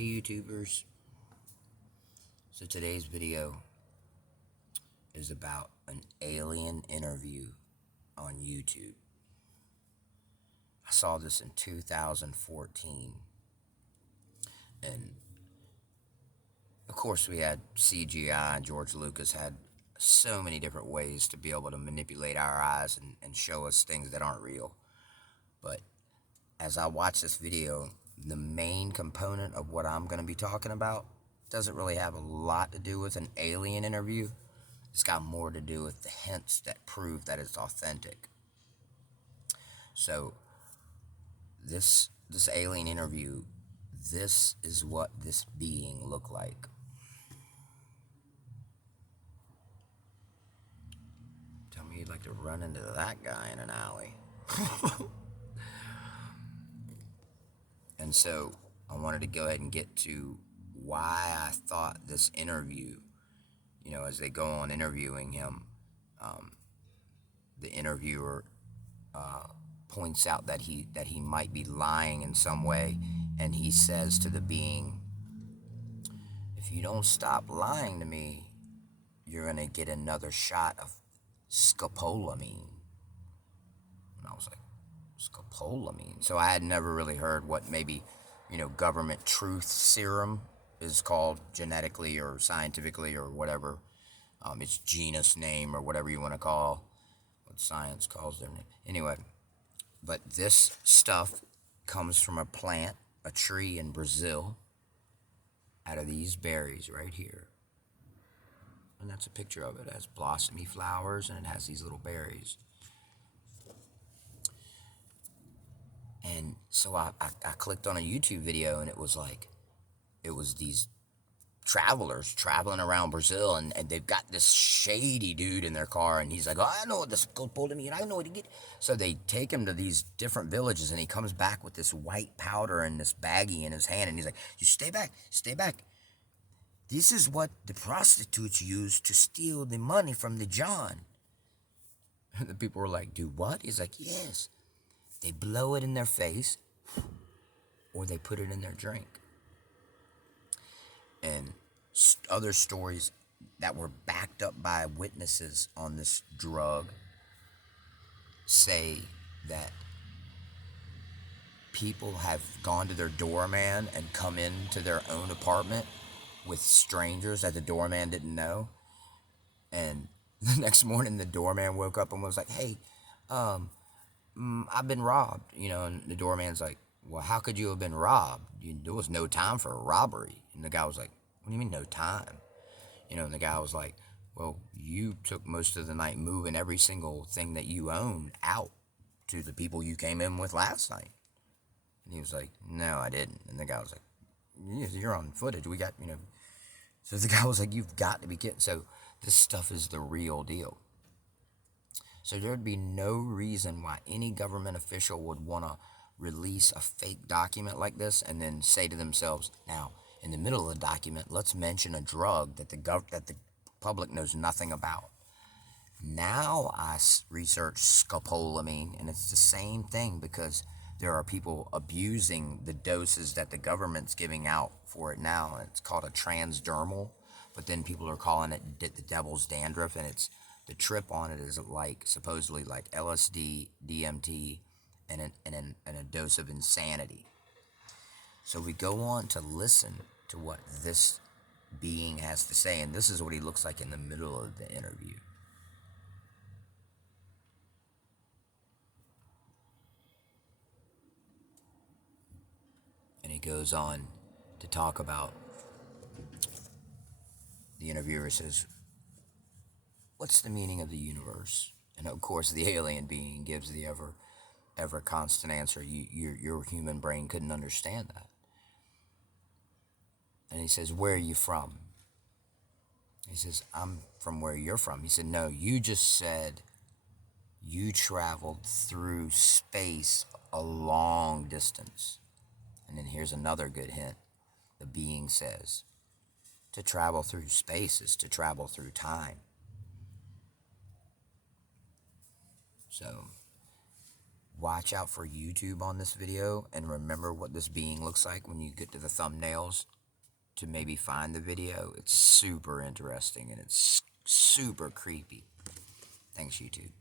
Hey YouTubers, so today's video is about an alien interview on YouTube. I saw this in 2014, and of course we had CGI, and George Lucas had so many different ways to be able to manipulate our eyes and show us things that aren't real. But as I watch this video, the main component of what I'm going to be talking about doesn't really have a lot to do with an alien interview. It's got more to do with the hints that prove that it's authentic. So this alien interview, this is what this being looked like. Tell me you'd like to run into that guy in an alley. And so I wanted to go ahead and get to why I thought this interview, as they go on interviewing him, the interviewer points out that he might be lying in some way, and he says to the being, if you don't stop lying to me, you're going to get another shot of scopolamine. And I was like, scopolamine? So I had never really heard what maybe, government truth serum is called genetically or scientifically or whatever. Its genus name or whatever you want to call what science calls their name. Anyway, but this stuff comes from a plant, a tree in Brazil, out of these berries right here. And that's a picture of it. It has blossomy flowers and it has these little berries. And so I clicked on a YouTube video, and it was these travelers traveling around Brazil, and they've got this shady dude in their car, and he's like, oh, I know what this scopolamine, I know what to get. So they take him to these different villages, and he comes back with this white powder and this baggie in his hand, and he's like, you stay back. This is what the prostitutes use to steal the money from the John. And the people were like, do what? He's like, yes. They blow it in their face, or they put it in their drink. And other stories that were backed up by witnesses on this drug say that people have gone to their doorman and come into their own apartment with strangers that the doorman didn't know. And the next morning, the doorman woke up and was like, hey, I've been robbed, and the doorman's like, well, how could you have been robbed? There was no time for a robbery. And the guy was like, what do you mean no time? And the guy was like, well, you took most of the night moving every single thing that you owned out to the people you came in with last night. And he was like, no, I didn't. And the guy was like, you're on footage. We got, So the guy was like, you've got to be kidding. So this stuff is the real deal. So there'd be no reason why any government official would want to release a fake document like this and then say to themselves, now, in the middle of the document, let's mention a drug that the public knows nothing about. Now I researched scopolamine, and it's the same thing, because there are people abusing the doses that the government's giving out for it now. It's called a transdermal, but then people are calling it the devil's dandruff, and it's the trip on it is supposedly like LSD, DMT, and a dose of insanity. So we go on to listen to what this being has to say, and this is what he looks like in the middle of the interview. And he goes on to talk about, the interviewer says, what's the meaning of the universe? And of course the alien being gives the ever constant answer. Your human brain couldn't understand that. And he says, where are you from? He says, I'm from where you're from. He said, no, you just said you traveled through space a long distance. And then here's another good hint. The being says, to travel through space is to travel through time. So watch out for YouTube on this video and remember what this being looks like when you get to the thumbnails to maybe find the video. It's super interesting and it's super creepy. Thanks, YouTube.